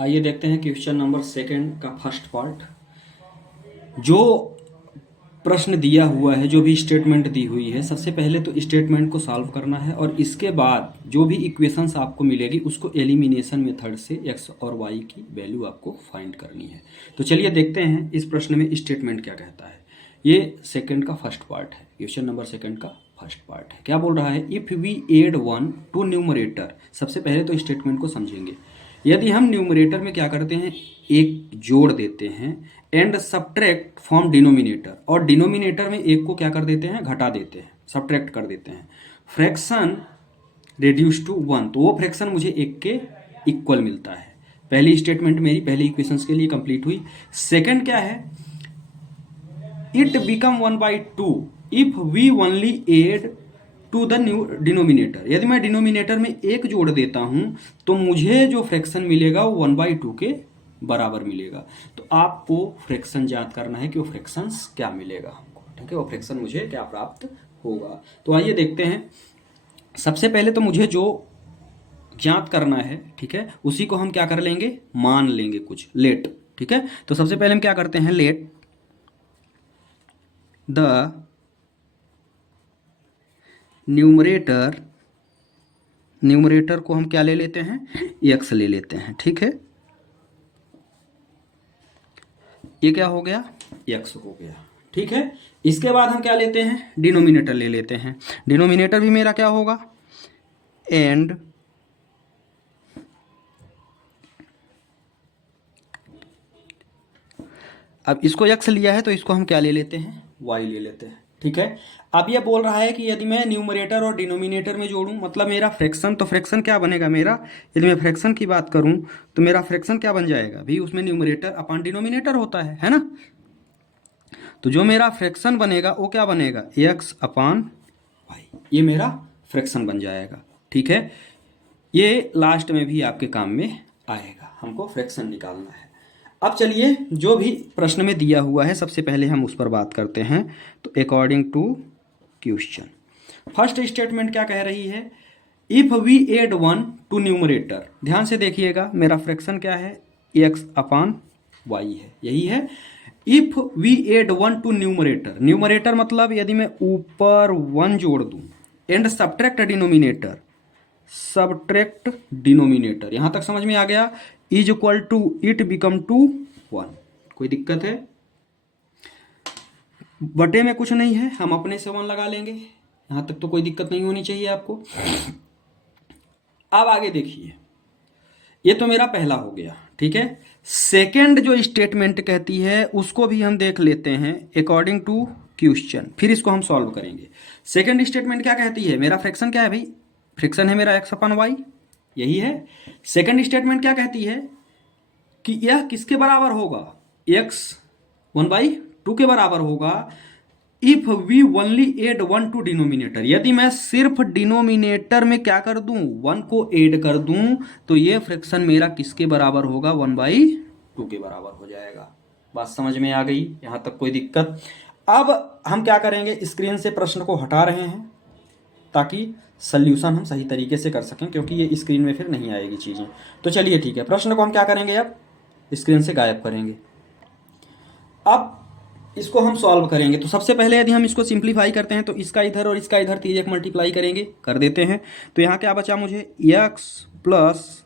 आइए देखते हैं क्वेश्चन नंबर सेकंड का फर्स्ट पार्ट। जो प्रश्न दिया हुआ है, जो भी स्टेटमेंट दी हुई है, सबसे पहले तो स्टेटमेंट को सॉल्व करना है और इसके बाद जो भी इक्वेशंस आपको मिलेगी उसको एलिमिनेशन मेथड से एक्स और वाई की वैल्यू आपको फाइंड करनी है। तो चलिए देखते हैं इस प्रश्न में स्टेटमेंट क्या कहता है। ये सेकंड का फर्स्ट पार्ट है, क्वेश्चन नंबर सेकंड का फर्स्ट पार्ट है। क्या बोल रहा है? If we add one to numerator. सबसे पहले तो स्टेटमेंट को समझेंगे। यदि हम न्यूमरेटर में क्या करते हैं, एक जोड़ देते हैं एंड सब्ट्रैक्ट फ्रॉम डिनोमिनेटर, और डिनोमिनेटर में एक को क्या कर देते हैं, घटा देते हैं, सब्ट्रैक्ट कर देते हैं। फ्रैक्शन रेड्यूस टू वन, तो वो फ्रैक्शन मुझे एक के इक्वल मिलता है। पहली स्टेटमेंट मेरी पहली इक्वेशंस के लिए कंप्लीट हुई। सेकंड क्या है? It become 1/2 if we only add to the new denominator. यदि मैं डिनोमिनेटर में एक जोड़ देता हूं तो मुझे जो फ्रैक्शन मिलेगा वो 1/2 के बराबर मिलेगा। तो आपको फ्रैक्शन ज्ञात करना है कि वो फ्रैक्शन क्या मिलेगा हमको, ठीक है, वो फ्रैक्शन मुझे क्या प्राप्त होगा। तो आइए देखते हैं। सबसे पहले तो मुझे जो ज्ञात करना है, ठीक है, उसी को हम क्या कर लेंगे, मान लेंगे कुछ, लेट। ठीक है, तो सबसे पहले हम क्या करते हैं, लेट द न्यूमरेटर को हम क्या ले लेते हैं, एक्स ले लेते हैं। ठीक है, ये क्या हो गया, एक्स हो गया। ठीक है, इसके बाद हम क्या लेते हैं, डिनोमिनेटर ले लेते हैं। डिनोमिनेटर भी मेरा क्या होगा, एंड अब इसको एक्स लिया है तो इसको हम क्या ले लेते हैं, वाई ले लेते हैं। ठीक है, अब ये बोल रहा है कि यदि मैं न्यूमरेटर और डिनोमिनेटर में जोड़ूं, मतलब मेरा फ्रैक्शन, तो फ्रैक्शन क्या बनेगा मेरा, यदि मैं फ्रैक्शन की बात करूं तो मेरा फ्रैक्शन क्या बन जाएगा भी, उसमें न्यूमरेटर अपॉन डिनोमिनेटर होता है ना। तो जो मेरा फ्रैक्शन बनेगा वो क्या बनेगा, एक्स अपॉन वाई, ये मेरा फ्रैक्शन बन जाएगा। ठीक है, ये लास्ट में भी आपके काम में आएगा, हमको फ्रैक्शन निकालना है। अब चलिए जो भी प्रश्न में दिया हुआ है सबसे पहले हम उस पर बात करते हैं। तो according to question, first statement क्या कह रही है, if we add one to numerator. ध्यान से देखिएगा, मेरा फ्रैक्शन क्या है, एक्स अपॉन वाई है, यही है। If we add one to numerator, numerator मतलब यदि मैं ऊपर वन जोड़ दूं, and subtract denominator, subtract denominator, यहां तक समझ में आ गया। Is equal to it become two one, कोई दिक्कत है, बटे में कुछ नहीं है, हम अपने से वन लगा लेंगे, यहां तक तो कोई दिक्कत नहीं होनी चाहिए आपको। अब आगे देखिए, ये तो मेरा पहला हो गया। ठीक है, सेकंड जो स्टेटमेंट कहती है उसको भी हम देख लेते हैं अकॉर्डिंग टू क्वेश्चन, फिर इसको हम सॉल्व करेंगे। सेकंड स्टेटमेंट क्या कहती है, मेरा फ्रैक्शन क्या है भाई, फ्रैक्शन है मेरा एक्स अपॉन वाई, यही है। सेकंड स्टेटमेंट क्या कहती है कि यह किसके बराबर होगा, एक्स 1/2 के बराबर होगा। If we only add one to denominator, यदि मैं सिर्फ डिनोमिनेटर में क्या कर दूं, वन को ऐड कर दूं, तो ये फ्रैक्शन मेरा किसके बराबर होगा, 1/2 के बराबर हो जाएगा। बात समझ में आ गई, यहां तक कोई दिक्कत। अब हम क्या करेंगे, स्क्रीन से प्रश्न को हटा रहे हैं ताकि सल्यूशन हम सही तरीके से कर सकें, क्योंकि ये स्क्रीन में फिर नहीं आएगी चीजें। तो चलिए ठीक है, प्रश्न को हम क्या करेंगे, अब स्क्रीन से गायब करेंगे। अब इसको हम सॉल्व करेंगे। तो सबसे पहले यदि हम इसको सिंप्लीफाई करते हैं तो इसका इधर और इसका इधर तिर्यक मल्टीप्लाई करेंगे, कर देते हैं। तो यहाँ क्या बचा मुझे, x प्लस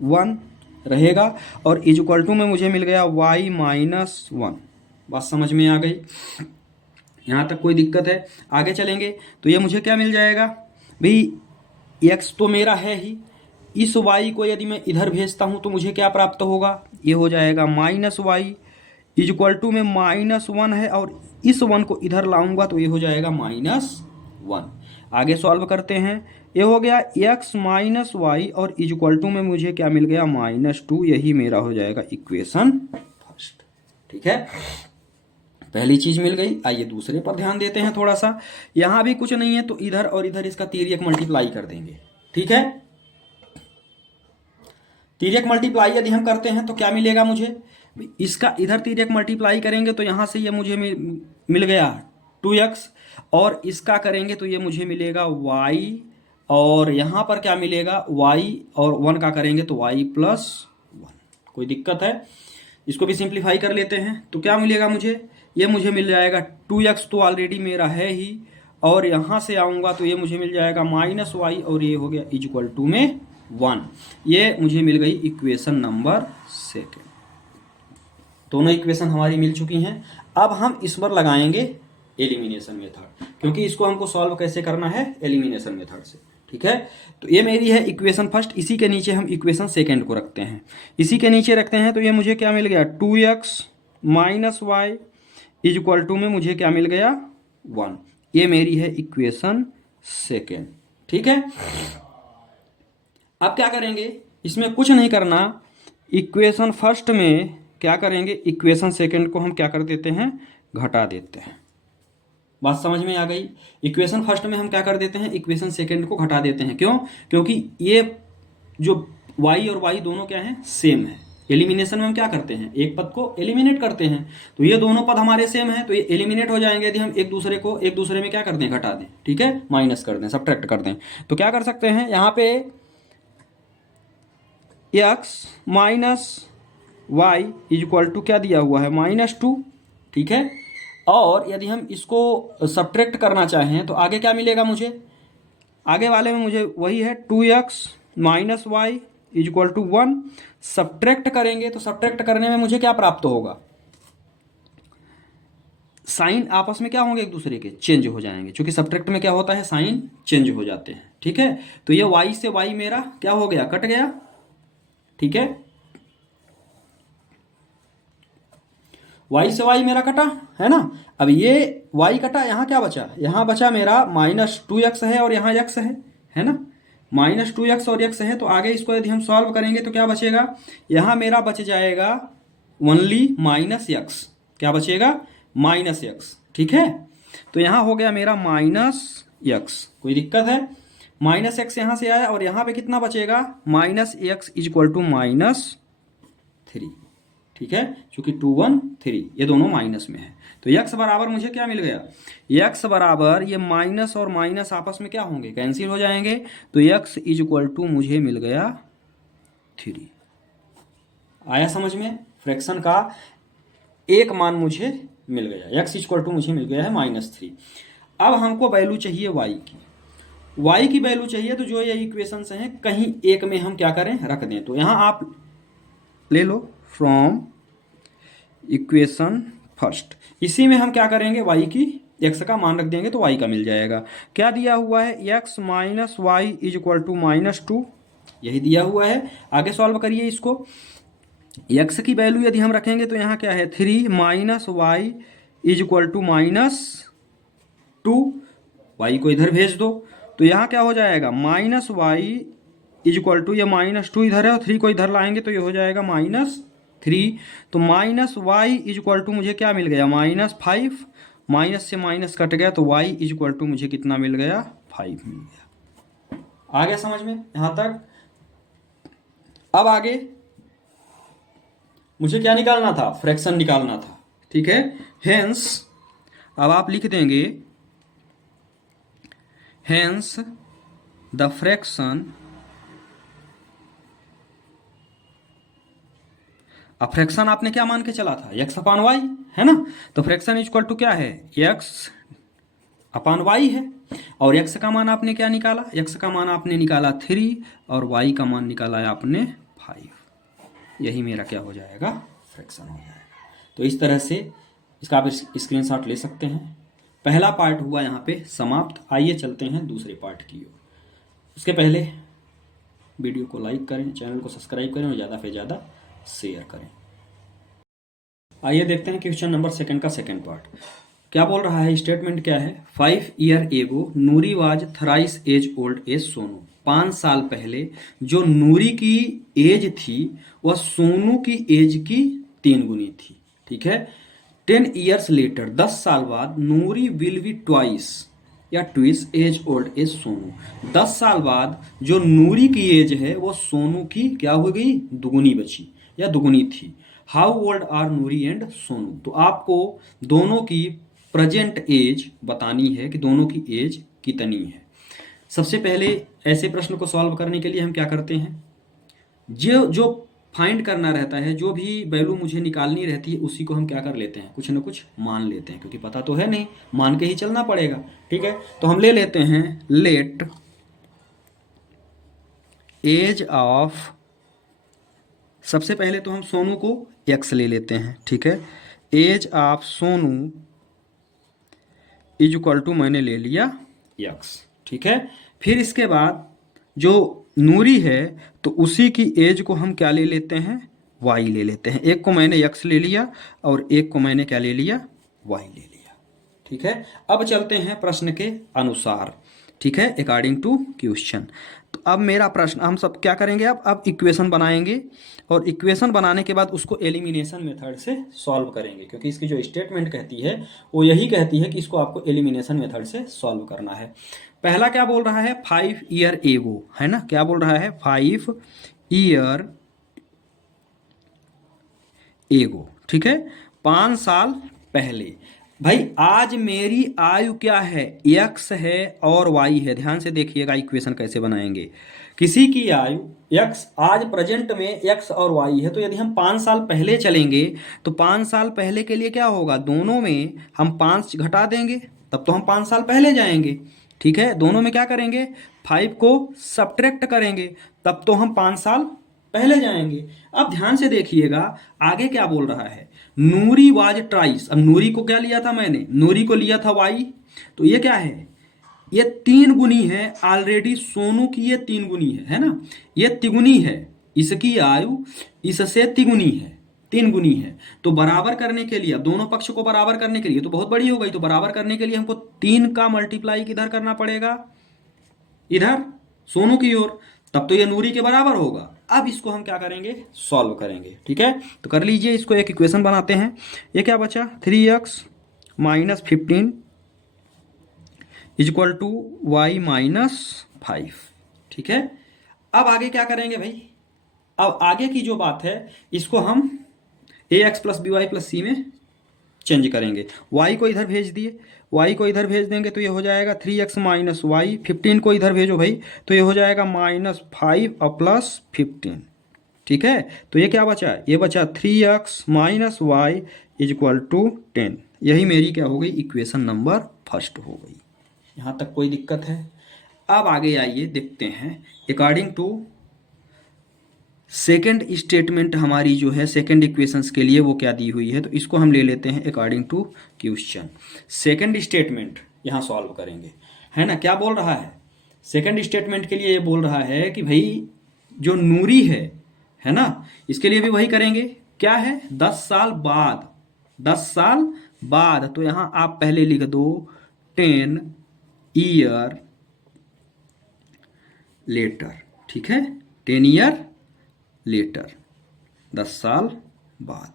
1 रहेगा और इज इक्वल टू में मुझे मिल गया y माइनस 1। बात समझ में आ गई, यहाँ तक कोई दिक्कत है। आगे चलेंगे तो ये मुझे क्या मिल जाएगा भाई, x तो मेरा है ही, इस y को यदि मैं इधर भेजता हूँ तो मुझे क्या प्राप्त होगा, ये हो जाएगा minus y, is equal to में -1 है, और इस 1 को इधर लाऊंगा तो ये हो जाएगा -1। आगे सॉल्व करते हैं, ये हो गया x माइनस वाई और इज इक्वल टू में मुझे क्या मिल गया, -2। यही मेरा हो जाएगा इक्वेशन फर्स्ट। ठीक है, पहली चीज मिल गई। आइए दूसरे पर ध्यान देते हैं थोड़ा सा। यहां भी कुछ नहीं है तो इधर और इधर इसका तिर्यक मल्टीप्लाई कर देंगे। ठीक है, तिर्यक मल्टीप्लाई यदि हम करते हैं तो क्या मिलेगा मुझे, इसका इधर तिर्यक मल्टीप्लाई करेंगे तो यहां से ये मुझे मिल गया 2x, और इसका करेंगे तो ये मुझे मिलेगा y, और यहां पर क्या मिलेगा y, और 1 का करेंगे तो y प्लस 1। कोई दिक्कत है? इसको भी सिंप्लीफाई कर लेते हैं तो क्या मिलेगा मुझे, ये मुझे मिल जाएगा 2x तो ऑलरेडी मेरा है ही, और यहाँ से आऊँगा तो ये मुझे मिल जाएगा -y, और ये हो गया इक्वल टू में 1। ये मुझे मिल गई इक्वेशन नंबर 2। दोनों इक्वेशन हमारी मिल चुकी हैं। अब हम इस पर लगाएंगे एलिमिनेशन मेथड, क्योंकि इसको हमको सॉल्व कैसे करना है, एलिमिनेशन मेथड से। ठीक है, तो ये मेरी है इक्वेशन फर्स्ट, इसी के नीचे हम इक्वेशन सेकंड को रखते हैं, इसी के नीचे रखते हैं। तो ये मुझे क्या मिल गया, 2x - y इक्वल टू में मुझे क्या मिल गया, 1। ये मेरी है इक्वेशन सेकंड। ठीक है, अब क्या करेंगे, इसमें कुछ नहीं करना, इक्वेशन फर्स्ट में क्या करेंगे, इक्वेशन सेकंड को हम क्या कर देते हैं, घटा देते हैं। बात समझ में आ गई? इक्वेशन फर्स्ट में हम क्या कर देते हैं, इक्वेशन सेकंड को घटा देते हैं। क्यों? क्योंकि ये जो y और y दोनों क्या है, सेम है। एलिमिनेशन में हम क्या करते हैं, एक पद को एलिमिनेट करते हैं, तो ये दोनों पद हमारे सेम है, तो ये एलिमिनेट हो जाएंगे यदि हम एक दूसरे में क्या कर दें, घटा दें। ठीक है, माइनस कर दें, सब्ट्रैक्ट कर दें। तो क्या कर सकते हैं, यहाँ पे x - y इक्वल टू क्या दिया हुआ है, -2। ठीक है, और यदि हम इसको सब्ट्रैक्ट करना चाहें तो आगे क्या मिलेगा मुझे, आगे वाले में मुझे वही है 2x - y equal to 1। Subtract करेंगे तो सब्ट्रैक्ट करने में मुझे क्या प्राप्त होगा, साइन आपस में क्या होंगे, एक दूसरे के चेंज हो जाएंगे, क्योंकि सब्ट्रैक्ट में क्या होता है, साइन चेंज हो जाते हैं। ठीक है, तो ये y से y मेरा क्या हो गया, कट गया। ठीक है, y से y मेरा कटा है ना। अब ये y कटा, यहाँ क्या बचा, यहाँ बचा मेरा -2x है और यहाँ x है ना, -2x और x है। तो आगे इसको यदि हम सॉल्व करेंगे तो क्या बचेगा, यहाँ मेरा बच जाएगा ओनली -x। क्या बचेगा, -x। ठीक है, तो यहाँ हो गया मेरा -x। कोई दिक्कत है, -x यहाँ से आया, और यहाँ पे कितना बचेगा, -x इक्वल टू -3। ठीक है, क्योंकि 2 1 3 ये दोनों माइनस में है, तो x बराबर मुझे क्या मिल गया, x बराबर ये माइनस और माइनस आपस में क्या होंगे, कैंसिल हो जाएंगे। तो x इक्वल टू मुझे मिल गया 3। आया समझ में, फ्रैक्शन का एक मान मुझे मिल गया, x इक्वल टू मुझे मिल गया है -3। अब हमको वैल्यू चाहिए y की वैल्यू चाहिए, तो जो ये इक्वेशंस हैं कहीं एक में हम क्या करें, रख दें। तो यहाँ आप ले लो फ्रॉम इक्वेशन फर्स्ट, इसी में हम क्या करेंगे, y की x का मान रख देंगे तो y का मिल जाएगा। क्या दिया हुआ है, x - y इक्वल टू -2, यही दिया हुआ है। आगे सॉल्व करिए इसको, x की वैल्यू यदि हम रखेंगे तो यहाँ क्या है, 3 - y इक्वल टू -2, y को इधर भेज दो, तो यहाँ क्या हो जाएगा, -y इक्वल टू ये -2 इधर है और 3 को इधर लाएंगे तो ये हो जाएगा -3। तो -y इक्वल टू मुझे क्या मिल गया, -5, माइनस से माइनस कट गया, तो y इक्वल टू मुझे कितना मिल गया, 5 मिल गया। आ गया समझ में यहाँ तक? अब आगे मुझे क्या निकालना था, फ्रैक्शन निकालना था। ठीक है, हेंस अब आप लिख देंगे, हेंस द फ्रैक्शन, अब फ्रैक्शन आपने क्या मान के चला था, x/y है ना, तो फ्रैक्शन इक्वल टू क्या है, x/y है। और x का मान आपने क्या निकाला, x का मान आपने निकाला 3 और y का मान निकाला है आपने 5। यही मेरा क्या हो जाएगा, फ्रैक्शन हो जाएगा। तो इस तरह से इसका आप स्क्रीनशॉट ले सकते हैं। पहला पार्ट हुआ यहाँ पे समाप्त। आइए चलते हैं दूसरे पार्ट की ओर। उसके पहले वीडियो को लाइक करें, चैनल को सब्सक्राइब करें और ज़्यादा से ज़्यादा शेयर करें। आइए देखते हैं क्वेश्चन नंबर 2 का सेकंड पार्ट क्या बोल रहा है। स्टेटमेंट क्या है, 5 year ago Noori was thrice as old as Sonu. 5 साल पहले जो नूरी की एज थी वह सोनू की एज की 3 गुनी थी। ठीक है, 10 ईयर्स लेटर, 10 साल बाद, नूरी विल बी ट्वाइस या twice as old as Sonu. 10 साल बाद जो नूरी की एज है वो सोनू की क्या हो गई, दुगुनी बची या दुगुनी थी। How old are Noori and Sonu, तो आपको दोनों की प्रेजेंट एज बतानी है कि दोनों की एज कितनी है। सबसे पहले ऐसे प्रश्न को सॉल्व करने के लिए हम क्या करते हैं, जो फाइंड करना रहता है, जो भी वैल्यू मुझे निकालनी रहती है उसी को हम क्या कर लेते हैं, कुछ ना कुछ मान लेते हैं, क्योंकि पता तो है नहीं, मान के ही चलना पड़ेगा। ठीक है, तो हम ले लेते हैं लेट एज ऑफ, सबसे पहले तो हम सोनू को x ले लेते हैं। ठीक है, age of Sonu is equal to मैंने ले लिया x। ठीक है, फिर इसके बाद जो नूरी है तो उसी की एज को हम क्या ले लेते हैं, y ले लेते हैं। एक को मैंने x ले लिया और एक को मैंने क्या ले लिया, y ले लिया। ठीक है, अब चलते हैं प्रश्न के अनुसार। ठीक है, अकॉर्डिंग टू क्वेश्चन। तो अब मेरा प्रश्न, हम सब क्या करेंगे, अब इक्वेशन बनाएंगे और इक्वेशन बनाने के बाद उसको एलिमिनेशन मेथड से सॉल्व करेंगे, क्योंकि इसकी जो स्टेटमेंट कहती है वो यही कहती है कि इसको आपको एलिमिनेशन मेथड से सॉल्व करना है। पहला क्या बोल रहा है, 5 ईयर एगो, है ना, क्या बोल रहा है, 5 ईयर एगो। ठीक है, 5 साल पहले। भाई आज मेरी आयु क्या है, x है और y है। ध्यान से देखिएगा इक्वेशन कैसे बनाएंगे। किसी की आयु x आज प्रेजेंट में x और y है, तो यदि हम 5 साल पहले चलेंगे तो 5 साल पहले के लिए क्या होगा, दोनों में हम 5 घटा देंगे, तब तो हम 5 साल पहले जाएंगे। ठीक है, दोनों में क्या करेंगे, 5 को सब्ट्रैक्ट करेंगे, तब तो हम 5 साल पहले जाएंगे। अब ध्यान से देखिएगा आगे क्या बोल रहा है, नूरी वाज ट्राइस। अब नूरी को क्या लिया था मैंने, नूरी को लिया था y, तो ये क्या है, ये 3 गुनी है ऑलरेडी, सोनू की ये 3 गुनी है ना, ये तिगुनी है, इसकी आयु इससे तिगुनी है, 3 गुनी है। तो बराबर करने के लिए, अब दोनों पक्ष को बराबर करने के लिए, तो बहुत बड़ी हो गई, तो बराबर करने के लिए हमको 3 का मल्टीप्लाई किधर करना पड़ेगा, इधर सोनू की ओर, तब तो ये नूरी के बराबर होगा। अब इसको हम क्या करेंगे, सॉल्व करेंगे। ठीक है, तो कर लीजिए, इसको एक इक्वेशन बनाते हैं। ये क्या बचा, 3x minus 15 is equal to y minus 5। ठीक है, अब आगे क्या करेंगे भाई, अब आगे की जो बात है इसको हम ax plus B Y plus C में चेंज करेंगे। y को इधर भेज दिए, y को इधर भेज देंगे तो ये हो जाएगा 3x माइनस वाई, 15 को इधर भेजो भाई, तो ये हो जाएगा -5 और प्लस 15। ठीक है, तो ये क्या बचा, ये बचा 3x minus y is equal to 10। यही मेरी क्या हो गई, इक्वेशन नंबर फर्स्ट हो गई। यहाँ तक कोई दिक्कत है? अब आगे आइए देखते हैं, अकॉर्डिंग टू सेकेंड स्टेटमेंट हमारी जो है सेकेंड इक्वेशंस के लिए वो क्या दी हुई है, तो इसको हम ले लेते हैं according to question. Second statement यहाँ सॉल्व करेंगे, है ना। क्या बोल रहा है, सेकेंड स्टेटमेंट के लिए ये बोल रहा है कि भाई जो नूरी है ना, इसके लिए भी वही करेंगे। क्या है, 10 साल बाद, 10 साल बाद, तो यहाँ आप पहले लिख दो 10 ईयर लेटर। ठीक है, 10 ईयर लेटर, 10 साल बाद।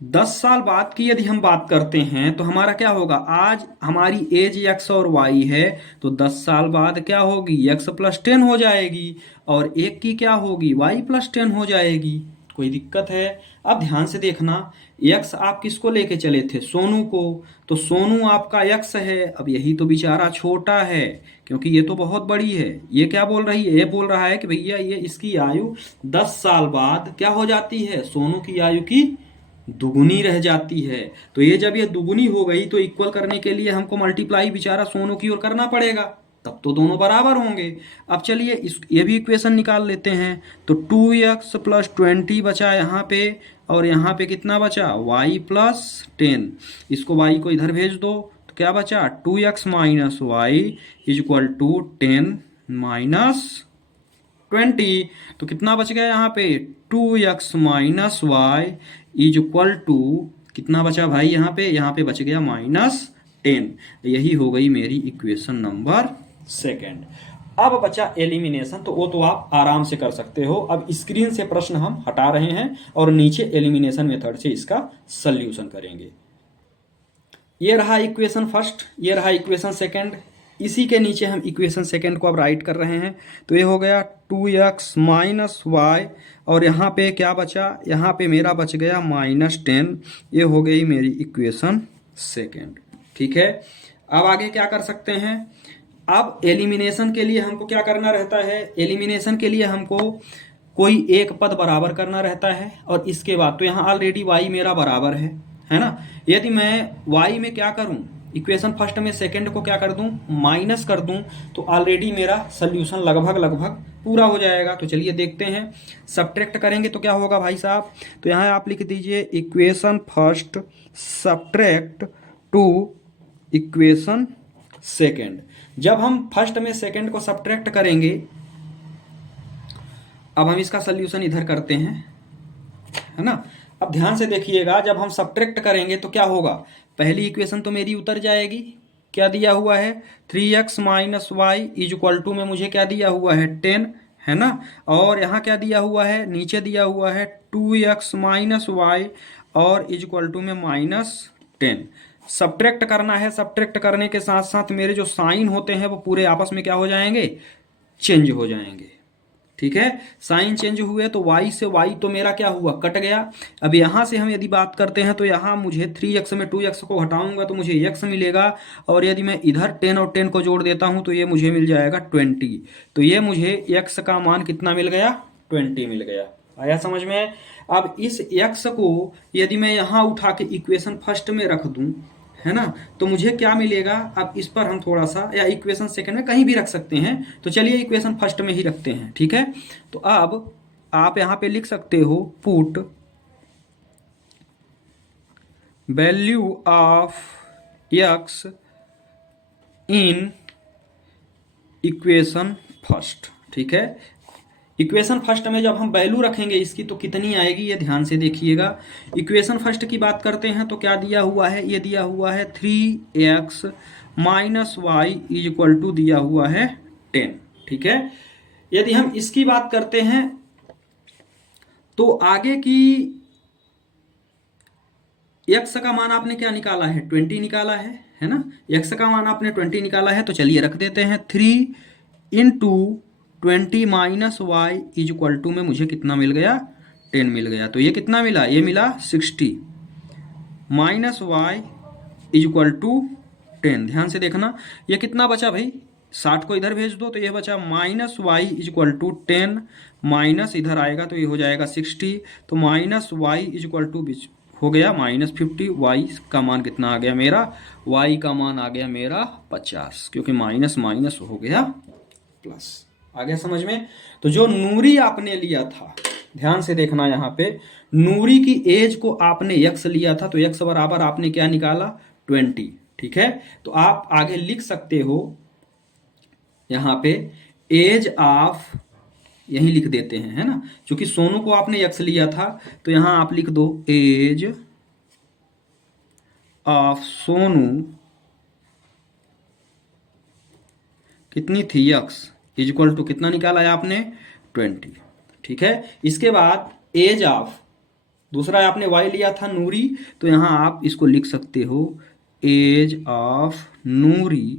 10 साल बाद की यदि हम बात करते हैं तो हमारा क्या होगा, आज हमारी एज x और y है, तो 10 साल बाद क्या होगी, x प्लस 10 हो जाएगी, और एक की क्या होगी, y प्लस 10 हो जाएगी। कोई दिक्कत है? अब ध्यान से देखना, x आप किसको लेके चले थे, सोनू को, तो सोनू आपका x है। अब यही तो बेचारा छोटा है, क्योंकि ये तो बहुत बड़ी है। ये क्या बोल रही है, ये बोल रहा है कि भैया ये इसकी आयु 10 साल बाद क्या हो जाती है, सोनू की आयु की दुगुनी रह जाती है। तो ये जब ये दुगुनी हो गई तो इक्वल करने के लिए हमको मल्टीप्लाई बेचारा सोनू की ओर करना पड़ेगा, तब तो दोनों बराबर होंगे। अब चलिए ये भी इक्वेशन निकाल लेते हैं। तो 2x प्लस 20 बचा यहाँ पे, और यहाँ पे कितना बचा, y प्लस 10। इसको y को इधर भेज दो, तो क्या बचा, 2x minus y is equal to 10 minus 20। तो कितना बच गया यहाँ पे, 2x minus y is equal to कितना बचा भाई, यहाँ पे बच गया -10। यही हो गई मेरी इक्वेशन नंबर सेकेंड। अब बचा एलिमिनेशन, तो वो तो आप आराम से कर सकते हो। अब स्क्रीन से प्रश्न हम हटा रहे हैं और नीचे एलिमिनेशन मेथड से इसका सल्यूशन करेंगे। ये रहा इक्वेशन फर्स्ट, ये रहा इक्वेशन सेकेंड। इसी के नीचे हम इक्वेशन सेकेंड को अब राइट कर रहे हैं। तो ये हो गया 2x माइनस वाई, और यहाँ पे क्या बचा, यहाँ पे मेरा बच गया -10। ये हो गई मेरी इक्वेशन सेकेंड। ठीक है, अब आगे क्या कर सकते हैं, अब एलिमिनेशन के लिए हमको क्या करना रहता है, एलिमिनेशन के लिए हमको कोई एक पद बराबर करना रहता है, और इसके बाद तो यहाँ ऑलरेडी y मेरा बराबर है ना। यदि मैं y में क्या करूँ, इक्वेशन फर्स्ट में सेकंड को क्या कर दूं, माइनस कर दूं, तो ऑलरेडी मेरा सोल्यूशन लगभग लगभग पूरा हो जाएगा। तो चलिए देखते हैं, सब्ट्रैक्ट करेंगे तो क्या होगा भाई साहब। तो यहाँ आप लिख दीजिए equation first subtract two equation second. जब हम फर्स्ट में सेकंड को सब्ट्रैक्ट करेंगे, अब हम इसका सोल्यूशन इधर करते हैं, है ना। अब ध्यान से देखिएगा, जब हम सब्ट्रैक्ट करेंगे तो क्या होगा, पहली इक्वेशन तो मेरी उतर जाएगी। क्या दिया हुआ है, 3x minus y is equal to में मुझे क्या दिया हुआ है 10, है ना। और यहाँ क्या दिया हुआ है, नीचे दिया हुआ है 2x माइनस वाई और इज इक्वल टू में -10। सब्ट्रैक्ट करना है, सब्ट्रैक्ट करने के साथ साथ मेरे जो साइन होते हैं वो पूरे आपस में क्या हो जाएंगे, चेंज हो जाएंगे। ठीक है, साइन चेंज हुए तो y से y तो मेरा क्या हुआ, कट गया। अब यहाँ से हम यदि बात करते हैं तो यहाँ मुझे 3x में 2x को घटाऊंगा तो मुझे x मिलेगा, और यदि मैं इधर 10 और 10 को जोड़ देता हूँ तो ये मुझे मिल जाएगा 20। तो ये मुझे x का मान कितना मिल गया, 20 मिल गया। आया समझ में। अब इस x को यदि मैं यहाँ उठा के इक्वेशन फर्स्ट में रख दूँ, है ना, तो मुझे क्या मिलेगा। अब इस पर हम थोड़ा सा, या इक्वेशन सेकंड में कहीं भी रख सकते हैं, तो चलिए इक्वेशन फर्स्ट में ही रखते हैं, ठीक है। तो अब आप यहां पे लिख सकते हो put value of x in equation first. ठीक है, इक्वेशन फर्स्ट में जब हम वैल्यू रखेंगे इसकी तो कितनी आएगी, ये ध्यान से देखिएगा। इक्वेशन फर्स्ट की बात करते हैं तो क्या दिया हुआ है, ये दिया हुआ है 3x minus y is equal to दिया हुआ है 10। ठीक है, यदि हम इसकी बात करते हैं तो आगे की x का मान आपने क्या निकाला है, 20 निकाला है ना। x का मान आपने 20 निकाला है, तो चलिए रख देते हैं 3 into 20 minus y is equal to में मुझे कितना मिल गया, 10 मिल गया। तो ये कितना मिला, ये मिला 60 minus y is equal to 10। ध्यान से देखना, ये कितना बचा भाई, 60 को इधर भेज दो तो ये बचा minus y is equal to 10, minus इधर आएगा तो ये हो जाएगा 60, तो minus y is equal to हो गया -50। वाई का मान कितना आ गया मेरा, वाई का मान आ गया मेरा 50, क्योंकि माइनस माइनस हो गया प्लस। आ गया समझ में। तो जो नूरी आपने लिया था, ध्यान से देखना, यहाँ पे नूरी की एज को आपने x लिया था, तो x बराबर आपने क्या निकाला 20। ठीक है, तो आप आगे लिख सकते हो यहाँ पे एज ऑफ, यही लिख देते हैं, है ना, क्योंकि सोनू को आपने x लिया था, तो यहां आप लिख दो एज ऑफ सोनू कितनी थी, x इज इक्वल टू कितना निकाला है आपने 20। ठीक है, इसके बाद एज ऑफ, दूसरा आपने y लिया था नूरी, तो यहां आप इसको लिख सकते हो एज ऑफ नूरी,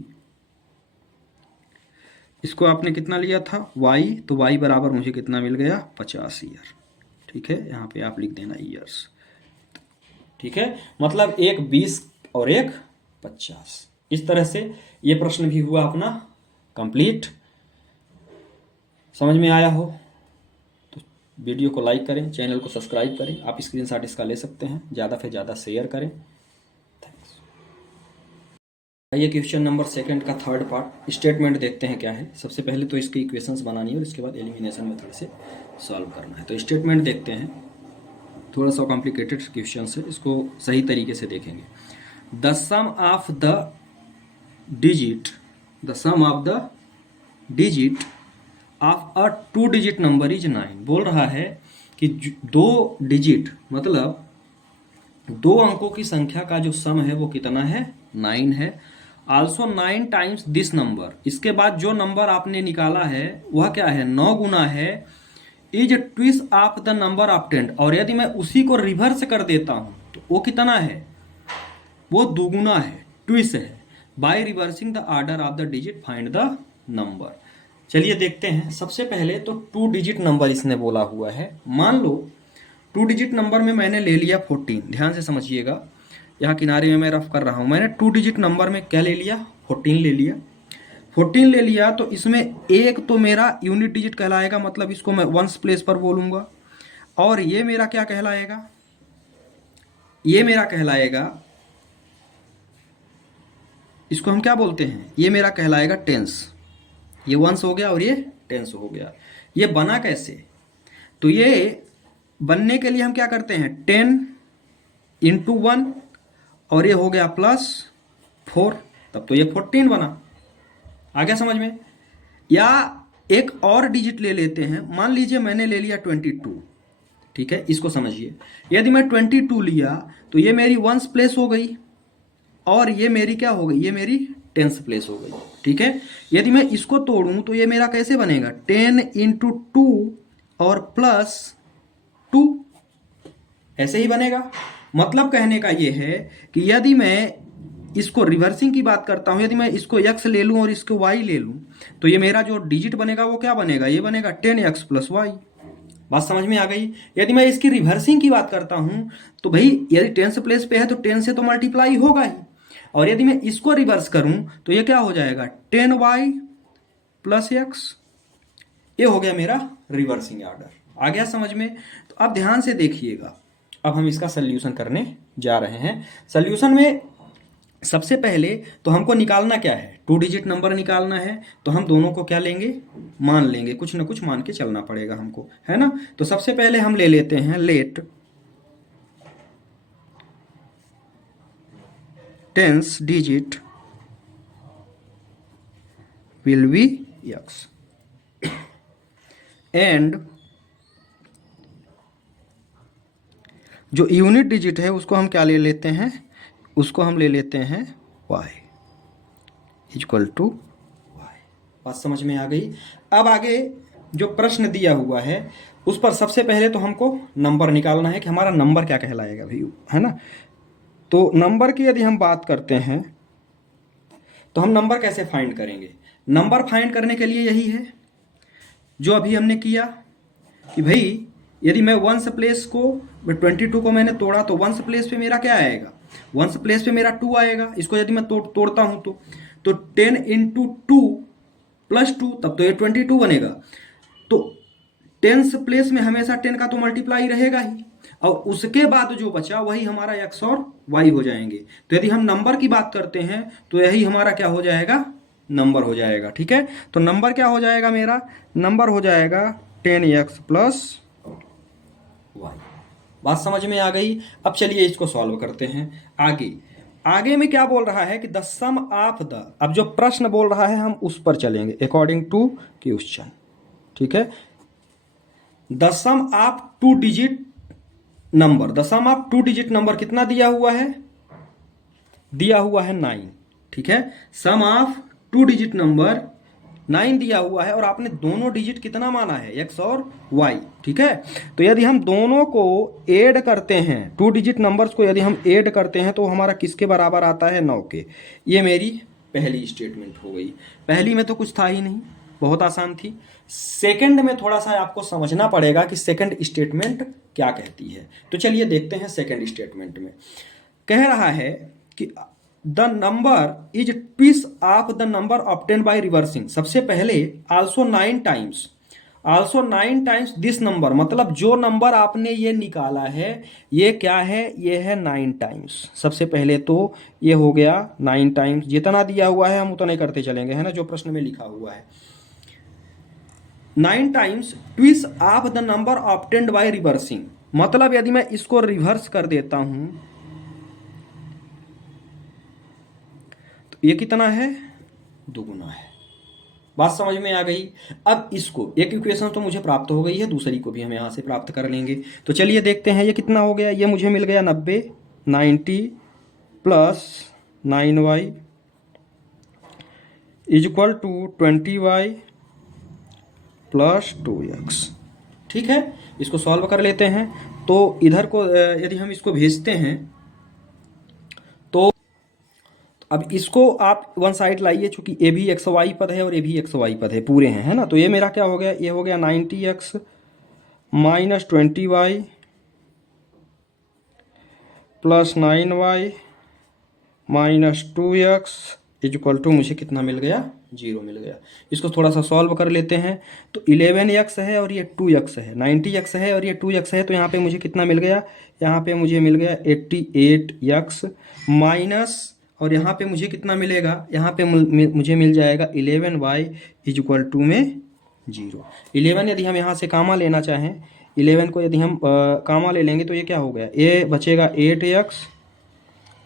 इसको आपने कितना लिया था y, तो y बराबर मुझे कितना मिल गया 50 ईयर। ठीक है, यहाँ पे आप लिख देना ईयर्स। ठीक है, मतलब एक 20 और एक 50। इस तरह से ये प्रश्न भी हुआ अपना कंप्लीट। समझ में आया हो तो वीडियो को लाइक करें, चैनल को सब्सक्राइब करें। आप स्क्रीनशॉट इसका ले सकते हैं, ज़्यादा से ज़्यादा शेयर करें। थैंक्स। ये क्वेश्चन नंबर सेकंड का थर्ड पार्ट, स्टेटमेंट देखते हैं क्या है। सबसे पहले तो इसकी इक्वेशंस बनानी है और इसके बाद एलिमिनेशन मेथड से सॉल्व करना है। तो स्टेटमेंट देखते हैं, थोड़ा सा कॉम्प्लिकेटेड क्वेश्चन है, इसको सही तरीके से देखेंगे। The sum of the digit of a 2 digit number is 9। बोल रहा है कि 2 डिजिट मतलब 2 अंकों की संख्या का जो सम है वो कितना है, 9 है। आल्सो 9 टाइम्स दिस नंबर, इसके बाद जो नंबर आपने निकाला है वह क्या है, 9 गुना है is twice of the number of 10। और यदि मैं उसी को रिवर्स कर देता हूं तो वो कितना है, वो दुगुना है, ट्विस है। By reversing the order of the digit find the number. चलिए देखते हैं। सबसे पहले तो 2 डिजिट नंबर इसने बोला हुआ है। मान लो 2 डिजिट नंबर में मैंने ले लिया 14। ध्यान से समझिएगा, यहाँ किनारे में मैं रफ कर रहा हूँ। मैंने 2 डिजिट नंबर में क्या ले लिया, 14 ले लिया। 14 ले लिया तो इसमें एक तो मेरा यूनिट डिजिट कहलाएगा, मतलब इसको मैं वंस प्लेस पर बोलूंगा। और ये मेरा क्या कहलाएगा, ये मेरा कहलाएगा, इसको हम क्या बोलते हैं, ये मेरा कहलाएगा टेंस। ये वंस हो गया और ये टेंस हो गया। ये बना कैसे, तो ये बनने के लिए हम क्या करते हैं, 10 × 1 और ये हो गया +4, तब तो ये 14 बना। आ गया समझ में। या एक और डिजिट ले लेते हैं, मान लीजिए मैंने ले लिया 22, ठीक है, इसको समझिए। यदि मैं 22 लिया तो ये मेरी वंस प्लेस हो गई और ये मेरी क्या हो गई, ये मेरी टेंस प्लेस हो गई, ठीक है। यदि मैं इसको तोड़ूं तो ये मेरा कैसे बनेगा, 10 × 2 और +2, ऐसे ही बनेगा। मतलब कहने का ये है कि यदि मैं इसको रिवर्सिंग की बात करता हूं, यदि मैं इसको x ले लूं और इसको y ले लूं तो ये मेरा जो डिजिट बनेगा वो क्या बनेगा, ये बनेगा 10x + y। बात समझ में आ गई। यदि मैं इसकी रिवर्सिंग की बात करता हूं तो भाई यदि टेंस प्लेस पे है तो 10 से तो मल्टीप्लाई होगा ही, और यदि मैं इसको रिवर्स करूं तो ये क्या हो जाएगा, 10y + x। ये हो गया मेरा रिवर्सिंग ऑर्डर। आ गया समझ में। तो अब ध्यान से देखिएगा, अब हम इसका सल्यूशन करने जा रहे हैं। सल्यूशन में सबसे पहले तो हमको निकालना क्या है, 2 डिजिट नंबर निकालना है। तो हम दोनों को क्या लेंगे, मान लेंगे, कुछ ना कुछ मान के चलना पड़ेगा हमको, है ना। तो सबसे पहले हम ले लेते हैं let tens digit will be x and जो यूनिट डिजिट है उसको हम क्या ले लेते हैं, उसको हम ले लेते हैं y = y। बात समझ में आ गई। अब आगे जो प्रश्न दिया हुआ है उस पर सबसे पहले तो हमको नंबर निकालना है कि हमारा नंबर क्या कहलाएगा भाई, है ना। तो नंबर की यदि हम बात करते हैं तो हम नंबर कैसे फाइंड करेंगे, नंबर फाइंड करने के लिए यही है जो अभी हमने किया कि भाई यदि मैं वंस प्लेस को 22 को मैंने तोड़ा तो वंस प्लेस पे मेरा क्या आएगा, वंस प्लेस पे मेरा 2 आएगा। इसको यदि मैं तोड़ता हूं तो 10 × 2 + 2, तब तो ये 22 बनेगा। तो टेंस प्लेस में हमेशा 10 का तो मल्टीप्लाई रहेगा ही, और उसके बाद जो बचा वही हमारा x और y हो जाएंगे। तो यदि हम नंबर की बात करते हैं तो यही हमारा क्या हो जाएगा, नंबर हो जाएगा, ठीक है। तो नंबर क्या हो जाएगा, मेरा नंबर हो जाएगा 10x + y। बात समझ में आ गई। अब चलिए इसको सॉल्व करते हैं। आगे में क्या बोल रहा है कि द सम ऑफ द, अब जो प्रश्न बोल रहा है हम उस पर चलेंगे, अकॉर्डिंग टू क्वेश्चन, ठीक है। The sum of 2 digit number, the sum of 2 digit number कितना दिया हुआ है, दिया हुआ है 9, ठीक है। सम ऑफ 2 डिजिट नंबर 9 दिया हुआ है और आपने दोनों डिजिट कितना माना है, x और y, ठीक है। तो यदि हम दोनों को ऐड करते हैं, 2 डिजिट नंबर्स को यदि हम ऐड करते हैं तो हमारा किसके बराबर आता है, 9 के। ये मेरी पहली स्टेटमेंट हो गई। पहली में तो कुछ था ही नहीं, बहुत आसान थी। सेकंड में थोड़ा सा आपको समझना पड़ेगा कि सेकंड स्टेटमेंट क्या कहती है। तो चलिए देखते हैं सेकंड स्टेटमेंट में कह रहा है कि the number is twice of the number obtained by reversing. सबसे पहले आल्सो 9 टाइम्स दिस नंबर, मतलब जो नंबर आपने ये निकाला है ये क्या है, ये है 9 टाइम्स। सबसे पहले तो ये हो गया 9 टाइम्स, जितना दिया हुआ है हम उतना ही करते चलेंगे, है ना, जो प्रश्न में लिखा हुआ है। 9 times twice of the number obtained by reversing, मतलब यदि मैं इसको रिवर्स कर देता हूं ये कितना है, 2 गुना है। बात समझ में आ गई। अब इसको, एक इक्वेशन तो मुझे प्राप्त हो गई है, दूसरी को भी हम यहां से प्राप्त कर लेंगे। तो चलिए देखते हैं ये कितना हो गया। ये मुझे मिल गया 90 + 9y = 20y + 2x, ठीक है। इसको सॉल्व कर लेते हैं। तो इधर को यदि हम इसको भेजते हैं तो अब इसको आप वन साइड लाइए, चूंकि ए भी एक्स वाई पद है और ए भी एक्स वाई पद है, पूरे हैं, है ना। तो ये मेरा क्या हो गया, ये हो गया 90x - 20y + 9y - 2x is equal to मुझे कितना मिल गया, 0 मिल गया। इसको थोड़ा सा सॉल्व कर लेते हैं। तो 11x है और ये 2x है, 90x है और ये 2x है, तो यहाँ पे मुझे कितना मिल गया, यहाँ पे मुझे मिल गया 88x माइनस, और यहाँ पे मुझे कितना मिलेगा, यहाँ पे मुझे मिल जाएगा 11y इज इक्वल टू में 0। 11 यदि हम यहाँ से कामा लेना चाहें, 11 को यदि हम कामा ले लेंगे तो ये क्या हो गया, ये बचेगा 8x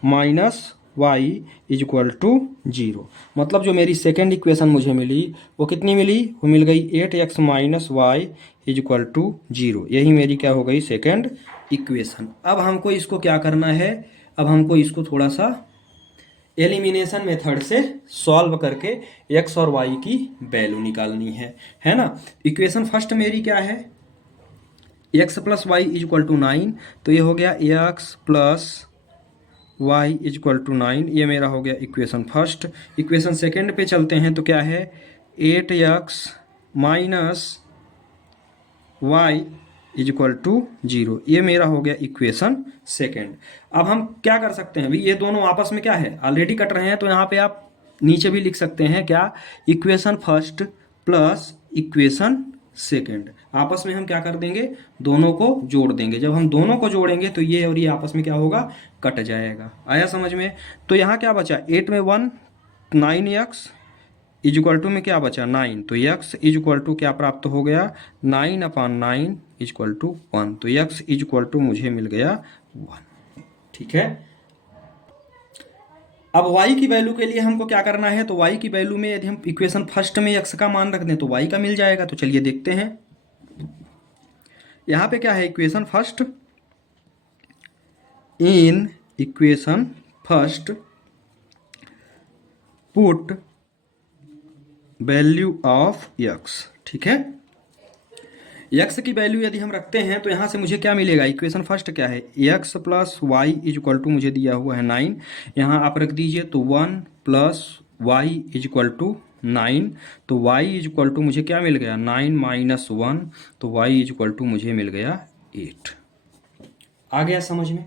minus y is equal to 0। मतलब जो मेरी सेकेंड इक्वेशन मुझे मिली वो कितनी मिली, वो मिल गई 8x minus y is equal to 0। यही मेरी क्या हो गई, सेकेंड इक्वेशन। अब हमको इसको क्या करना है, अब हमको इसको थोड़ा सा एलिमिनेशन मेथड से सॉल्व करके x और y की वैल्यू निकालनी है ना। इक्वेशन फर्स्ट मेरी क्या है, x plus y is equal to 9, तो ये हो गया x plus y is equal to 9, ये मेरा हो गया इक्वेशन फर्स्ट। इक्वेशन सेकेंड पे चलते हैं तो क्या है, 8x minus y is equal to 0, ये मेरा हो गया इक्वेशन सेकेंड। अब हम क्या कर सकते हैं, भाई ये दोनों आपस में क्या है, ऑलरेडी कट रहे हैं, तो यहाँ पे आप नीचे भी लिख सकते हैं क्या, equation first plus equation second, आपस में हम क्या कर देंगे, दोनों को जोड़ देंगे। जब हम दोनों को जोड़ेंगे तो ये और ये आपस में क्या होगा, कट जाएगा। आया समझ में। तो यहाँ क्या बचा, 8 में 1, 9x इज इक्वल टू में क्या बचा 9, तो x इज इक्वल टू क्या प्राप्त हो गया, 9/9 इज इक्वल टू 1, तो x इज इक्वल टू मुझे मिल गया 1। ठीक है। अब y की वैल्यू के लिए हमको क्या करना है, तो y की वैल्यू में यदि हम इक्वेशन फर्स्ट में x का मान रख दें तो y का मिल जाएगा। तो चलिए देखते हैं, यहाँ पे क्या है, equation first, in equation first put value of x। ठीक है, x की वैल्यू यदि हम रखते हैं तो यहाँ से मुझे क्या मिलेगा, इक्वेशन फर्स्ट क्या है, x plus y is equal to मुझे दिया हुआ है 9, यहाँ आप रख दीजिए तो 1 plus y is equal to 9, तो y इज इक्वल टू मुझे क्या मिल गया, 9 माइनस 1, तो y इज इक्वल टू मुझे मिल गया 8। आ गया समझ में,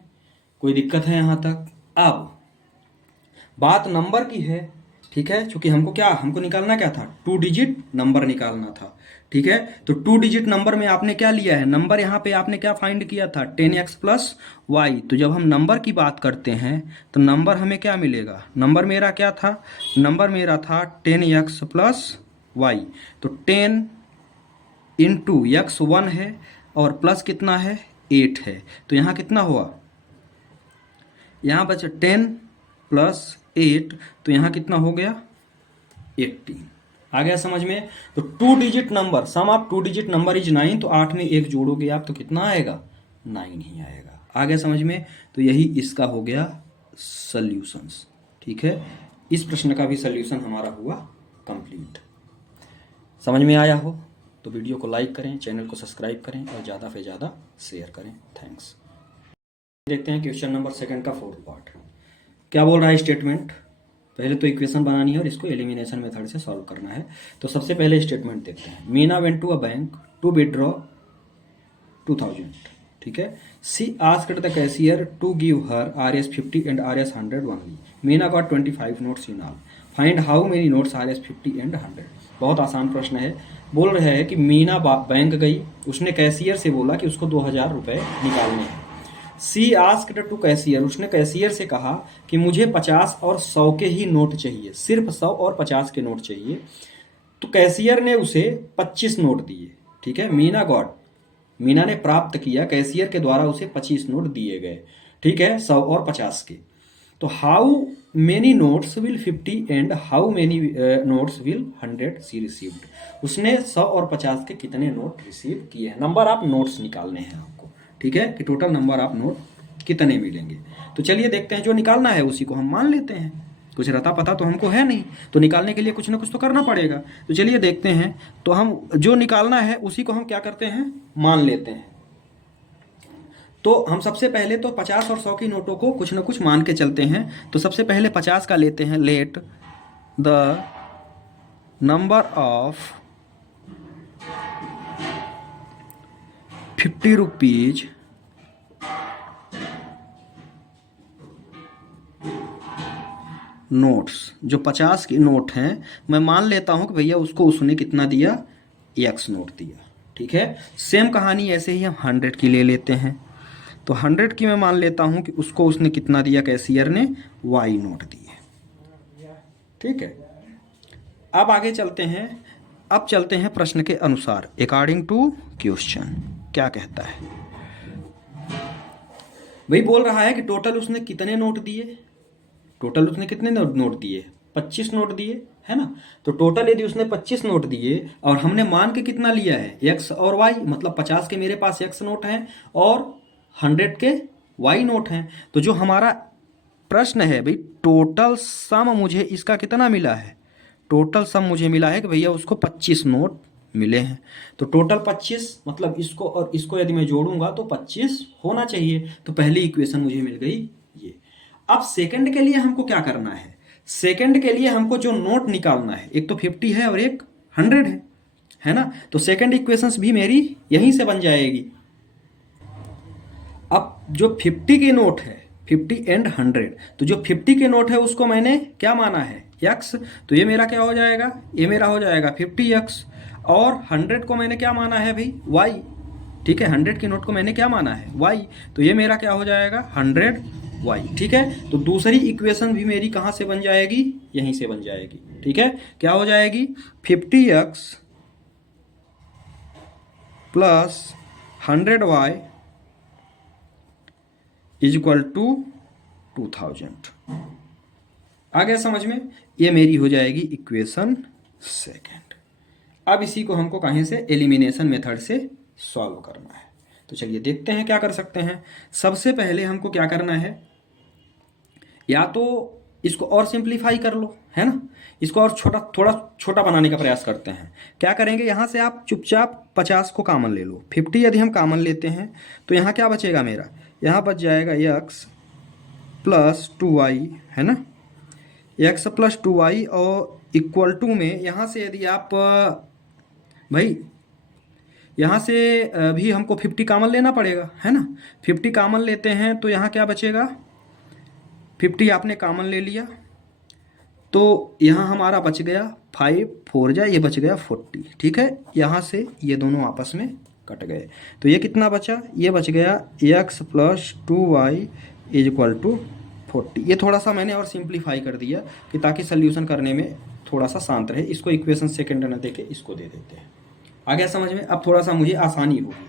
कोई दिक्कत है यहाँ तक। अब बात नंबर की है, ठीक है, क्योंकि हमको निकालना क्या था, 2 डिजिट नंबर निकालना था। ठीक है, तो 2 डिजिट नंबर में आपने क्या लिया है, नंबर यहाँ पे आपने क्या फाइंड किया था, 10x प्लस वाई। तो जब हम नंबर की बात करते हैं तो नंबर हमें क्या मिलेगा, नंबर मेरा क्या था, नंबर मेरा था 10x प्लस वाई। तो 10 इंटू एक्स 1 है और प्लस कितना है 8 है, तो यहाँ कितना हुआ, यहाँ बचा 10 प्लस 8, तो यहाँ कितना हो गया 18। आ गया समझ में। तो 2 digit number, sum of 2 digit number is 9, तो 8 में 1 जोड़ोगे आप तो कितना आएगा, 9 ही आएगा। आ गया समझ में। तो यही इसका हो गया सॉल्यूशंस। ठीक है, इस प्रश्न का भी सॉल्यूशन हमारा हुआ कंप्लीट। समझ में आया हो तो वीडियो को लाइक करें, चैनल को सब्सक्राइब करें और ज़्यादा से ज़्यादा शेयर करें। थैंक्स। देखते हैं क्वेश्चन नंबर सेकंड का फोर्थ पार्ट क्या बोल रहा है स्टेटमेंट। पहले तो इक्वेशन बनानी है और इसको एलिमिनेशन मेथड से सॉल्व करना है। तो सबसे पहले स्टेटमेंट देखते हैं। Meena went to a bank to withdraw 2000। ठीक है, she asked the cashier to give her Rs50 and Rs100 only. Meena got 25 notes in all, find how many notes Rs50 and 100। बहुत आसान प्रश्न है। बोल रहे हैं कि मीना बैंक गई, उसने कैशियर से बोला कि उसको 2000 रुपये निकालने हैं। सी आस्क्ड टू कैशियर, उसने कैशियर से कहा कि मुझे 50 और 100 के ही नोट चाहिए, सिर्फ 100 और 50 के नोट चाहिए। तो कैशियर ने उसे 25 नोट दिए। ठीक है, मीना ने प्राप्त किया, कैशियर के द्वारा उसे 25 नोट दिए गए। ठीक है, 100 और 50 के। तो how many notes will 50 and how many notes will 100 she received. उसने 100 और 50 के कितने नोट रिसीव किए हैं। नंबर ऑफ नोट्स निकालने हैं आपको। ठीक है, कि टोटल नंबर ऑफ नोट कितने मिलेंगे। तो चलिए देखते हैं, जो निकालना है उसी को हम मान लेते हैं। कुछ रहता पता तो हमको है नहीं, तो निकालने के लिए कुछ ना कुछ तो करना पड़ेगा। तो चलिए देखते हैं। तो हम जो निकालना है उसी को हम क्या करते हैं, मान लेते हैं। तो हम सबसे पहले तो 50 और 100 की नोटों को कुछ ना कुछ मान के चलते हैं। तो सबसे पहले 50 का लेते हैं। Let the number of 50 rupees notes, जो 50 के नोट हैं, मैं मान लेता हूं कि भैया उसको उसने कितना दिया, x नोट दिया। ठीक है, सेम कहानी ऐसे ही हम 100 की ले लेते हैं। तो 100 की मैं मान लेता हूं कि उसको उसने कितना दिया, कैशियर ने y नोट दिए। ठीक है, अब आगे चलते हैं। अब चलते हैं प्रश्न के अनुसार, अकॉर्डिंग टू क्वेश्चन क्या कहता है। वही बोल रहा है कि टोटल उसने कितने नोट दिए, टोटल उसने कितने नोट दिए, 25 नोट दिए, है ना। तो टोटल यदि उसने 25 नोट दिए और हमने मान के कितना लिया है, x और y, मतलब 50 के मेरे पास x नोट हैं और 100 के y नोट हैं। तो जो हमारा प्रश्न है भाई, टोटल सम मुझे इसका कितना मिला है, टोटल सम मुझे मिला है कि भैया उसको 25 नोट मिले हैं। तो टोटल 25, मतलब इसको और इसको यदि मैं जोड़ूंगा तो 25 होना चाहिए। तो पहली इक्वेशन मुझे मिल गई ये। अब सेकंड के लिए हमको क्या करना है, सेकंड के लिए हमको जो नोट निकालना है, एक तो 50 है और एक 100 है ना। तो सेकंड इक्वेशंस भी मेरी यहीं से बन जाएगी। अब जो 50 के नोट है, 50 एंड 100, तो जो 50 के नोट है उसको मैंने क्या माना है, x। तो ये मेरा क्या हो जाएगा, ये मेरा हो जाएगा 50x। और 100 को मैंने क्या माना है भाई, y। ठीक है, 100 के नोट को मैंने क्या माना है, y। तो ये मेरा क्या हो जाएगा, 100y। ठीक है, तो दूसरी इक्वेशन भी मेरी कहाँ से बन जाएगी, यहीं से बन जाएगी। ठीक है, क्या हो जाएगी, 50x plus 100y is equal to 2000। आ गया समझ में, ये मेरी हो जाएगी इक्वेशन सेकंड। अब इसी को हमको कहीं से एलिमिनेशन मेथड से सॉल्व करना है। तो चलिए देखते हैं क्या कर सकते हैं। सबसे पहले हमको क्या करना है, या तो इसको और सिंप्लीफाई कर लो, है ना, इसको और थोड़ा छोटा बनाने का प्रयास करते हैं। क्या करेंगे, यहाँ से आप चुपचाप 50 को कॉमन ले लो। 50 यदि हम कॉमन लेते हैं तो यहाँ क्या बचेगा मेरा, यहाँ बच जाएगा x प्लस 2y, है ना, x प्लस 2y। और इक्वल टू में यहाँ से यदि आप भाई यहाँ से भी हमको 50 कॉमन लेना पड़ेगा, है ना। 50 कॉमन लेते हैं तो यहाँ क्या बचेगा, 50 आपने कॉमन ले लिया तो यहाँ हमारा बच गया 5 4 जा, ये बच गया 40। ठीक है, यहाँ से ये दोनों आपस में कट गए। तो ये कितना बचा, ये बच गया x plus 2y is equal to 40। ये थोड़ा सा मैंने और सिंप्लीफाई कर दिया कि ताकि सोल्यूशन करने में थोड़ा सा शांत रहे। इसको इक्वेशन सेकंड न देके इसको दे देते हैं। आ गया समझ में, अब थोड़ा सा मुझे आसानी होगी।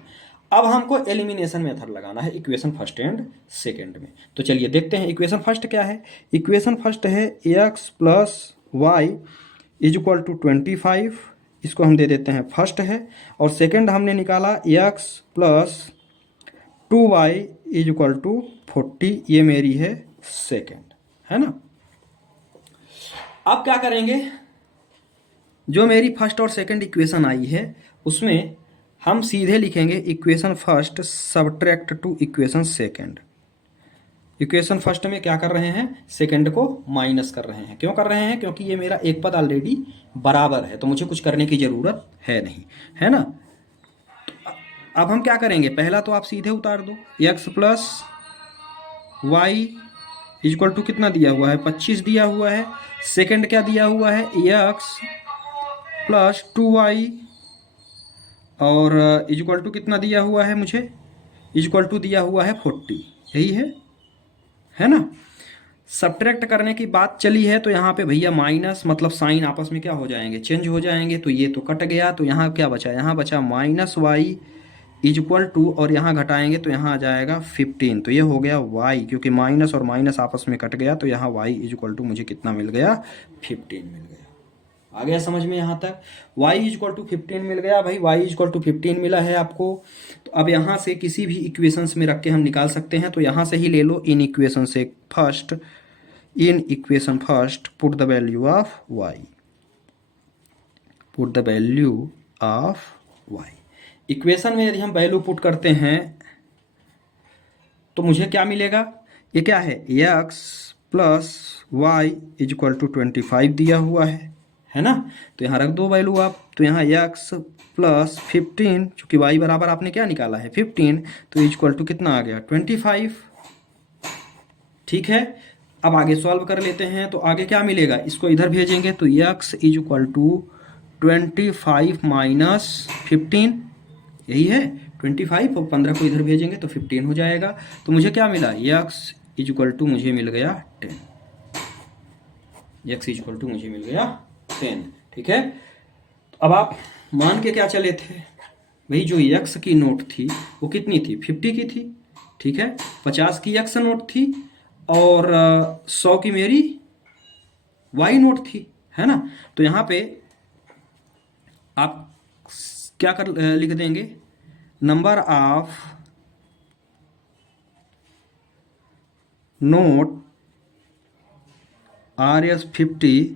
अब हमको एलिमिनेशन मेथड लगाना है इक्वेशन फर्स्ट एंड सेकंड में। तो चलिए देखते हैं इक्वेशन फर्स्ट क्या है। इक्वेशन फर्स्ट है x plus y is equal to 25, इसको हम दे देते हैं फर्स्ट है। और सेकंड हमने निकाला x plus 2y is equal to 40, ये मेरी है सेकंड, है ना। अब क्या करेंगे, जो मेरी फर्स्ट और सेकंड इक्वेशन आई है उसमें हम सीधे लिखेंगे equation first subtract two equation second. Equation first में क्या कर रहे हैं, सेकंड को माइनस कर रहे हैं। क्यों कर रहे हैं, क्योंकि ये मेरा एक पद ऑलरेडी बराबर है तो मुझे कुछ करने की ज़रूरत है नहीं, है ना। तो अब हम क्या करेंगे, पहला तो आप सीधे उतार दो, x plus y equal to कितना दिया हुआ है, 25 दिया हुआ है। सेकंड क्या दिया हुआ है, x प्लस 2y और इक्वल टू कितना दिया हुआ है मुझे, इक्वल टू दिया हुआ है 40, यही है ना। सब्ट्रैक्ट करने की बात चली है तो यहाँ पे भैया माइनस, मतलब साइन आपस में क्या हो जाएंगे, चेंज हो जाएंगे। तो ये तो कट गया, तो यहाँ क्या बचा, यहाँ बचा minus y is equal to, और यहाँ घटाएंगे तो यहाँ आ जाएगा 15। तो ये हो गया y, क्योंकि माइनस और माइनस आपस में कट गया तो यहाँ y इज इक्वल टू मुझे कितना मिल गया, 15 मिल गया। आ गया समझ में यहाँ तक, y इज इक्वल टू 15 मिल गया भाई, y इज इक्वल टू 15 मिला है आपको। तो अब यहाँ से किसी भी इक्वेशंस में रख के हम निकाल सकते हैं। तो यहाँ से ही ले लो, इन इक्वेशन से first, in equation first put the value of y, put the value of y। Equation में यदि हम वैल्यू पुट करते हैं तो मुझे क्या मिलेगा, ये क्या है, x plus y is equal to 25 दिया हुआ है ना। तो यहाँ रख दो वैल्यू आप, तो यहाँ x प्लस 15, चूँकि y बराबर आपने क्या निकाला है 15, तो इक्वल टू कितना आ गया 25। ठीक है, अब आगे सॉल्व कर लेते हैं। तो आगे क्या मिलेगा, इसको इधर भेजेंगे तो x is equal to 25 minus 15, यही है 25, और 15 को इधर भेजेंगे तो 15 हो जाएगा। तो मुझे क्या मिला, x इज इक्वल टू मुझे मिल गया 10, x इज इक्वल टू मुझे मिल गया 10। ठीक है, तो अब आप मान के क्या चले थे भाई, जो x की नोट थी वो कितनी थी, 50 की थी। ठीक है, 50 की x नोट थी और 100 की मेरी y नोट थी, है ना। तो यहाँ पे आप क्या कर लिख देंगे, नंबर ऑफ नोट RS50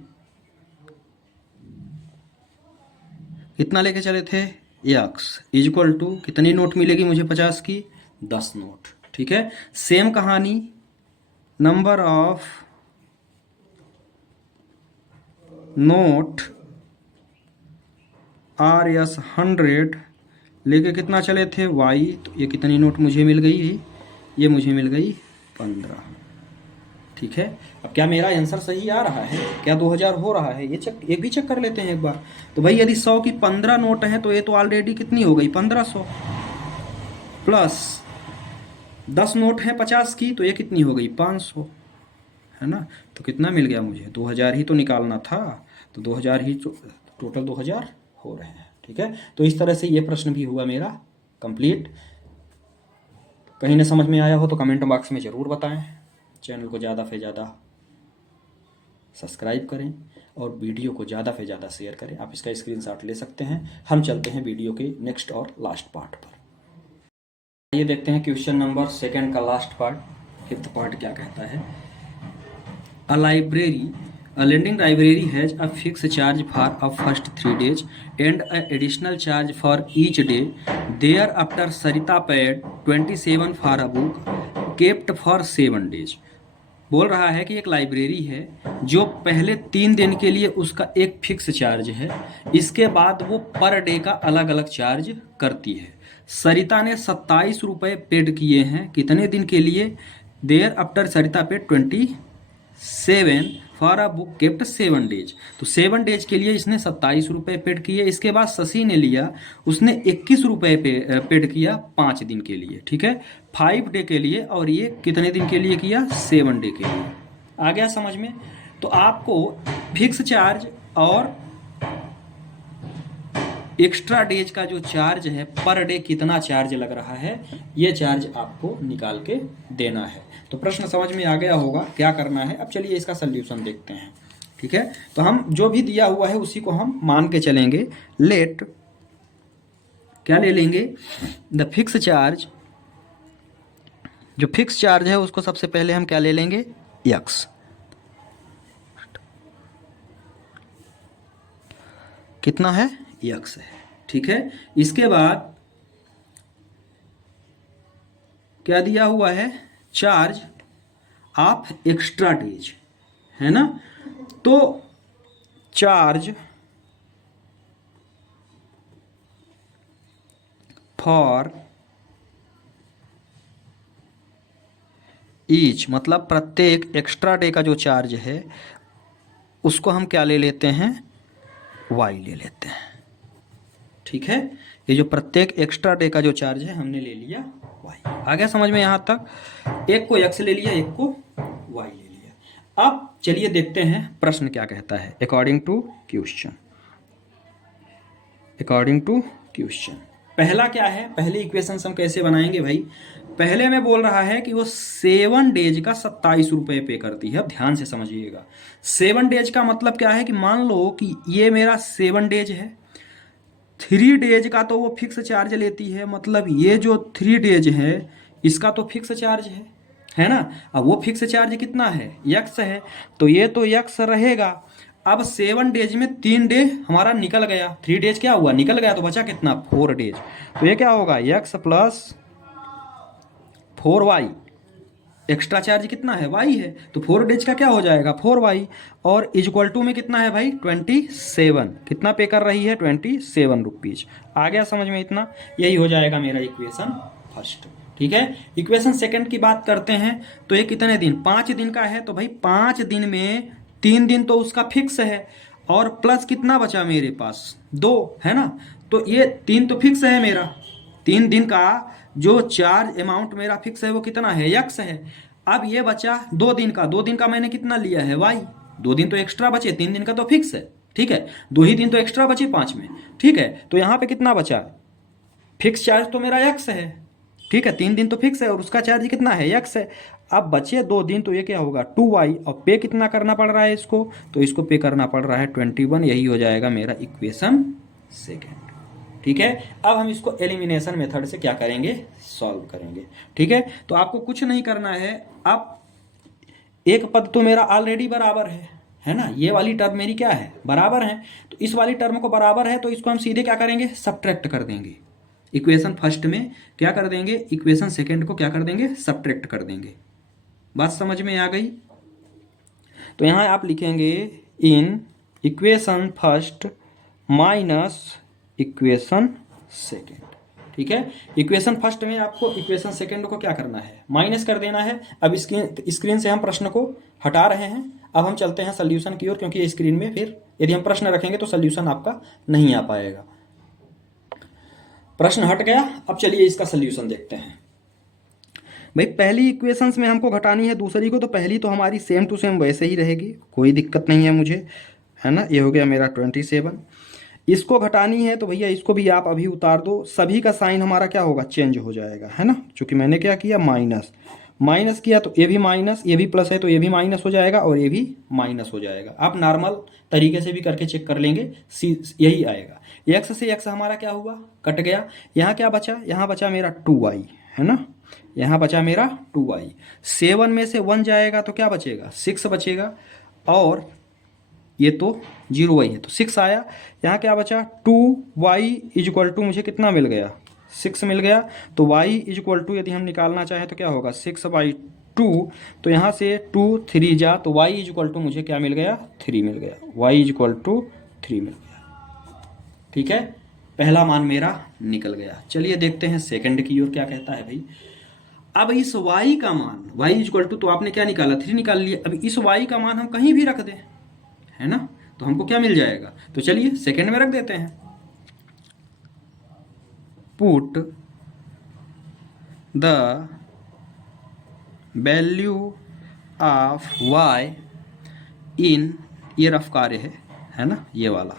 कितना लेके चले थे, x इज इक्वल टू कितनी नोट मिलेगी मुझे 50 की, 10 नोट। ठीक है, सेम कहानी, नंबर ऑफ नोट RS100 लेके कितना चले थे y, तो ये कितनी नोट मुझे मिल गई, ये मुझे मिल गई 15। ठीक है, अब क्या मेरा आंसर सही आ रहा है, क्या 2000 हो रहा है, ये चेक, एक भी चेक कर लेते हैं एक बार। तो भाई यदि 100 की 15 नोट है तो ये तो ऑलरेडी कितनी हो गई 1500, प्लस 10 नोट है 50 की तो ये कितनी हो गई 500, है ना। तो कितना मिल गया मुझे, 2000 ही तो निकालना था, तो 2000 ही, टोटल 2000 हो रहे हैं। ठीक है, तो इस तरह से ये प्रश्न भी हुआ मेरा कंप्लीट। कहीं ना समझ में आया हो तो कमेंट बॉक्स में ज़रूर बताएं। चैनल को ज़्यादा से ज़्यादा सब्सक्राइब करें और वीडियो को ज़्यादा से ज़्यादा शेयर करें। आप इसका स्क्रीनशॉट ले सकते हैं। हम चलते हैं वीडियो के नेक्स्ट और लास्ट पार्ट पर। ये देखते हैं क्वेश्चन नंबर 2 का लास्ट पार्ट, 5th पार्ट क्या कहता है। A lending library has a fixed charge for a first 3 days and an additional charge for each day. Thereafter, Sarita paid 27 for a book kept for 7 days. बोल रहा है कि एक library है जो पहले 3 दिन के लिए उसका एक फिक्स चार्ज है, इसके बाद वो पर डे का अलग अलग चार्ज करती है। सरिता ने 27 रुपये पेड किए हैं, कितने दिन के लिए, thereafter Sarita paid 27 for a book kept 7 days. तो 7 डेज के लिए इसने 27 रुपये पेड किए। इसके बाद शशि ने लिया, उसने 21 रुपये पेड किया 5 दिन के लिए। ठीक है, 5 डे के लिए, और ये कितने दिन के लिए किया, 7 डे के लिए। आ गया समझ में। तो आपको फिक्स चार्ज और एक्स्ट्रा डेज का जो चार्ज है, पर डे कितना चार्ज लग रहा है, ये चार्ज आपको निकाल के देना है। तो प्रश्न समझ में आ गया होगा क्या करना है। अब चलिए इसका सल्यूशन देखते हैं। ठीक है, तो हम जो भी दिया हुआ है उसी को हम मान के चलेंगे। लेट क्या ले लेंगे, द फिक्स चार्ज, जो फिक्स चार्ज है उसको सबसे पहले हम क्या ले लेंगे, x। कितना है, x है। ठीक है, इसके बाद क्या दिया हुआ है, चार्ज ऑफ एक्स्ट्रा डेज, है ना। तो चार्ज फॉर ईच, मतलब प्रत्येक एक्स्ट्रा डे का जो चार्ज है उसको हम क्या ले लेते हैं, y ले लेते हैं। ठीक है, ये जो प्रत्येक एक्स्ट्रा डे का जो चार्ज है हमने ले लिया y। आ गया समझ में यहाँ तक। एक को x ले लिया, एक को y ले लिया। अब चलिए देखते हैं प्रश्न क्या कहता है। अकॉर्डिंग टू क्वेश्चन, पहला क्या है, पहले इक्वेशन हम कैसे बनाएंगे भाई। पहले में बोल रहा है कि वो 7 डेज का 27 रुपये पे करती है। अब ध्यान से समझिएगा, 7 डेज का मतलब क्या है कि मान लो कि ये मेरा 7 डेज है, 3 डेज का तो वो फिक्स चार्ज लेती है, मतलब ये जो 3 डेज है इसका तो फिक्स चार्ज है ना। अब वो फिक्स चार्ज कितना है, x है, तो ये तो x रहेगा। अब 7 डेज में 3 डे हमारा निकल गया, 3 डेज क्या हुआ, निकल गया, तो बचा कितना, 4 डेज। तो ये क्या होगा, x plus 4y, extra charge कितना है, y है, तो 4 डेज का क्या हो जाएगा, 4y, और इक्वल टू में कितना है भाई 27, कितना पे कर रही है 27 रुपीज। आ गया समझ में इतना, यही हो जाएगा मेरा इक्वेशन फर्स्ट। ठीक है। इक्वेशन सेकंड की बात करते हैं तो ये कितने दिन, 5 दिन का है, तो भाई 5 दिन में 3 दिन तो उसका फिक्स है और प्लस कितना बचा मेरे पास, 2, है ना। तो ये 3 तो फिक्स है मेरा, 3 दिन का जो चार्ज अमाउंट मेरा फिक्स है वो कितना है, यक्स है। अब ये बचा 2 दिन का, 2 दिन का मैंने कितना लिया है, वाई। 2 दिन तो एक्स्ट्रा बचे, 3 दिन का तो फिक्स है, ठीक है। 2 ही दिन तो एक्स्ट्रा बचे 5 में, ठीक है। तो यहाँ पे कितना बचा, फिक्स चार्ज तो मेरा यक्स है, ठीक है। 3 दिन तो फिक्स है और उसका चार्ज कितना है, यक्स है। अब बचे 2 दिन, तो ये क्या होगा 2y, और पे कितना करना पड़ रहा है इसको, तो इसको पे करना पड़ रहा है 21। यही हो जाएगा मेरा इक्वेशन सेकेंड, ठीक है। अब हम इसको एलिमिनेशन मेथड से क्या करेंगे, सॉल्व करेंगे, ठीक है। तो आपको कुछ नहीं करना है। अब एक पद तो मेरा ऑलरेडी बराबर है ना, ये वाली टर्म मेरी क्या है, बराबर है। तो इस वाली टर्म को बराबर है तो इसको हम सीधे क्या करेंगे, सब्ट्रैक्ट कर देंगे। इक्वेशन फर्स्ट में क्या कर देंगे, इक्वेशन सेकंड को क्या कर देंगे, सब्ट्रैक्ट कर देंगे। बात समझ में आ गई। तो यहां आप लिखेंगे in equation first minus equation second, ठीक है। इक्वेशन फर्स्ट में आपको इक्वेशन सेकंड को क्या करना है, माइनस कर देना है। अब स्क्रीन से हम प्रश्न को हटा रहे हैं, अब हम चलते हैं सोल्यूशन की ओर, क्योंकि स्क्रीन में फिर यदि हम प्रश्न रखेंगे तो सोल्यूशन आपका नहीं आ पाएगा। प्रश्न हट गया, अब चलिए इसका सोल्यूशन देखते हैं। भाई पहली इक्वेशंस में हमको घटानी है दूसरी को, तो पहली तो हमारी सेम टू सेम वैसे ही रहेगी, कोई दिक्कत नहीं है मुझे, है ना। ये हो गया मेरा 27। इसको घटानी है तो भैया इसको भी आप अभी उतार दो, सभी का साइन हमारा क्या होगा, चेंज हो जाएगा, है ना। चूंकि मैंने क्या किया, माइनस माइनस किया तो ये भी माइनस, ये भी प्लस है तो ये भी माइनस हो जाएगा और ये भी माइनस हो जाएगा। आप नॉर्मल तरीके से भी करके चेक कर लेंगे, यही आएगा। एक्स से एक्स हमारा क्या हुआ, कट गया। यहाँ क्या बचा, यहाँ बचा मेरा 2y, है ना। यहाँ बचा मेरा 2y। 7 में से 1 जाएगा तो क्या बचेगा, 6 बचेगा, और ये तो 0y है तो 6 आया। यहाँ क्या बचा, 2y इज इक्वल टू, मुझे कितना मिल गया, 6 मिल गया। तो y इज इक्वल टू यदि हम निकालना चाहें तो क्या होगा, 6/2। तो यहाँ से 2 3 जा, तो y इज इक्वल टू मुझे क्या मिल गया, 3 मिल गया, y इज इक्वल टू 3 मिल गया, ठीक है। पहला मान मेरा निकल गया। चलिए देखते हैं सेकंड की ओर क्या कहता है भाई। अब इस y का मान, y इज इक्वल टू, तो आपने क्या निकाला, 3 निकाल लिया। अब इस y का मान हम कहीं भी रख दें, है ना, तो हमको क्या मिल जाएगा। तो चलिए सेकंड में रख देते हैं, put the value of y इन, ये रफ कार्य है ना, ये वाला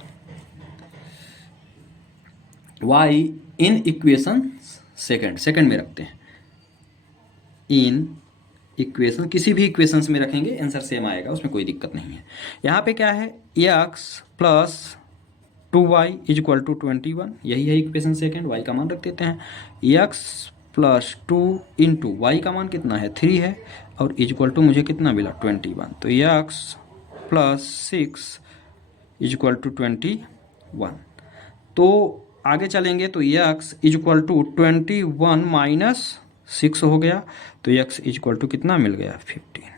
y इन इक्वेशन सेकंड में रखते हैं। इन इक्वेशन, किसी भी इक्वेशंस में रखेंगे आंसर सेम आएगा, उसमें कोई दिक्कत नहीं है। यहाँ पे क्या है, x plus 2y is equal to 21, यही है इक्वेशन सेकंड। y का मान रख देते हैं, x प्लस 2 इंटू वाई का मान कितना है, 3 है, और इज इक्वल टू मुझे कितना मिला, 21। तो x plus 6 is equal to 21। तो आगे चलेंगे तो x is equal to 21 minus 6 हो गया, तो x इज इक्वल टू कितना मिल गया, 15।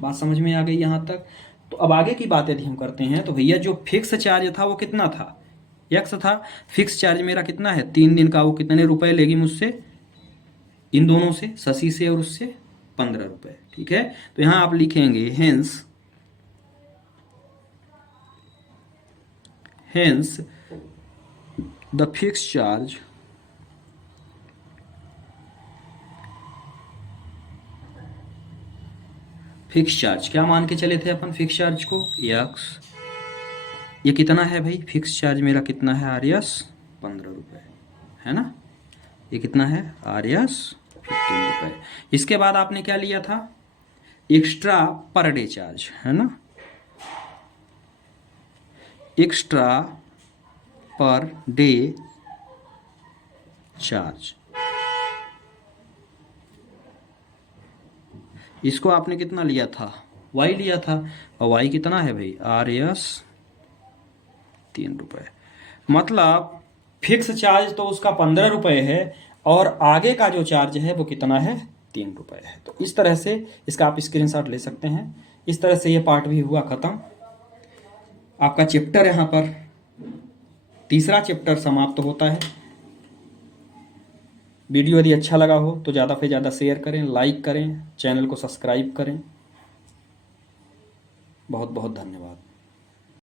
बात समझ में आ गई यहाँ तक। तो अब आगे की बात यदि हम करते हैं तो भैया जो फिक्स चार्ज था वो कितना था, x था। फिक्स चार्ज मेरा कितना है, 3 दिन का, वो कितने रुपए लेगी मुझसे, इन दोनों से, शशि से और उससे 15 रुपए, ठीक है। तो यहाँ आप लिखेंगे हेंस द फिक्स चार्ज क्या मान के चले थे अपन फिक्स चार्ज को, x। ये कितना है भाई, फिक्स चार्ज मेरा कितना है, आरएस 15 रुपये, है ना। ये कितना है, आरएस 15 रुपये। इसके बाद आपने क्या लिया था, एक्स्ट्रा पर डे चार्ज, है ना, एक्स्ट्रा पर डे चार्ज। इसको आपने कितना लिया था, y लिया था, और y कितना है भाई, आरएस 3 रुपये। मतलब फिक्स चार्ज तो उसका 15 रुपये है, और आगे का जो चार्ज है वो कितना है, 3 रुपये है। तो इस तरह से इसका आप स्क्रीनशॉट ले सकते हैं। इस तरह से ये पार्ट भी हुआ ख़त्म। आपका चैप्टर यहाँ पर तीसरा चैप्टर समाप्त होता है। वीडियो यदि अच्छा लगा हो तो ज़्यादा से ज़्यादा शेयर करें, लाइक करें, चैनल को सब्सक्राइब करें। बहुत बहुत धन्यवाद।